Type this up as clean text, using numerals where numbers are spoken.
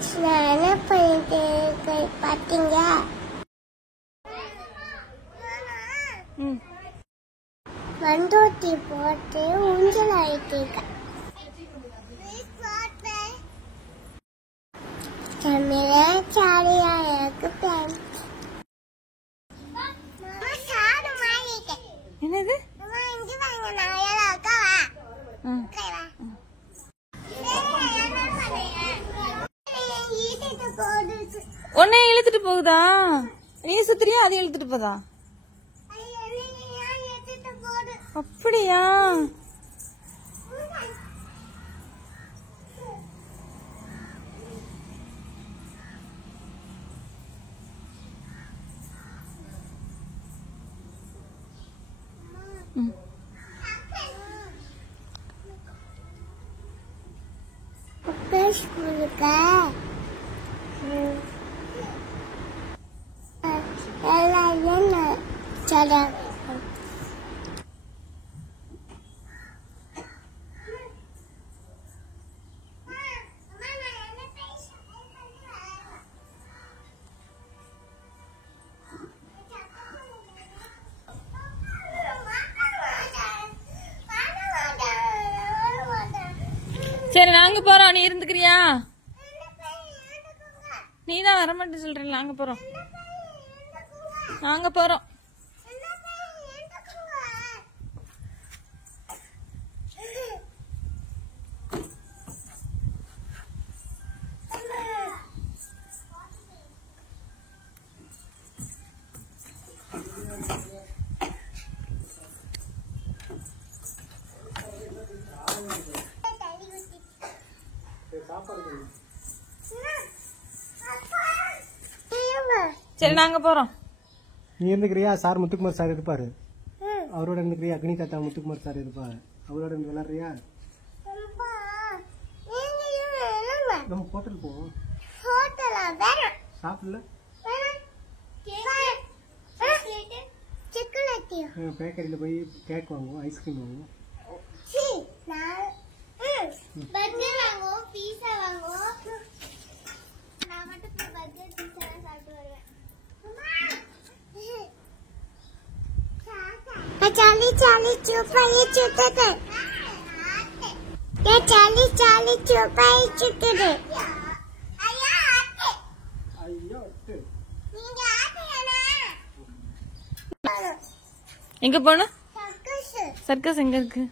Friends, நான் என்ன பண்ணிட்டு இருக்கேன் பாத்தீங்க? மண்டோட்டி போட்டு ஊஞ்சல் ஆயிட்டு தமிழா சாரியா எனக்கு என்னது? உன்னை இழுத்துட்டு போகுதா? நீ சுத்துறியா அது இழுத்துட்டு போதா? அப்படியா? ஸ்கூலுக்கு எல்லாரும் சொல்ல சரி, நாங்க போறோம். நீ இருந்துக்கிறியா? நீதான் வரமாட்டேன்னு சொல்றேன். நாங்க போறோம். நாங்க போறோம். சரி, நாங்க போறோம். நீ இருந்துக்கிறியா? சார் முத்துக்குமார் சார் இருப்பாரு. அவரோட இருந்துக்கிறியா? அக்னி தாத்தா முத்துக்குமார் சார் இருப்பாரு. அவரோட இருந்து விளையாடுறியா? நம்ம ஹோட்டல் போவோம். சாப்பிடல? பேக்கரியில போய் கேக் வாங்குவோம், ஐஸ்கிரீம் வாங்குவோம். चाली चाली चुपाई चुटते ये चाली चाली चुपाई चुटते எங்க போன? சர்க்கஸ் எங்க இருக்கு?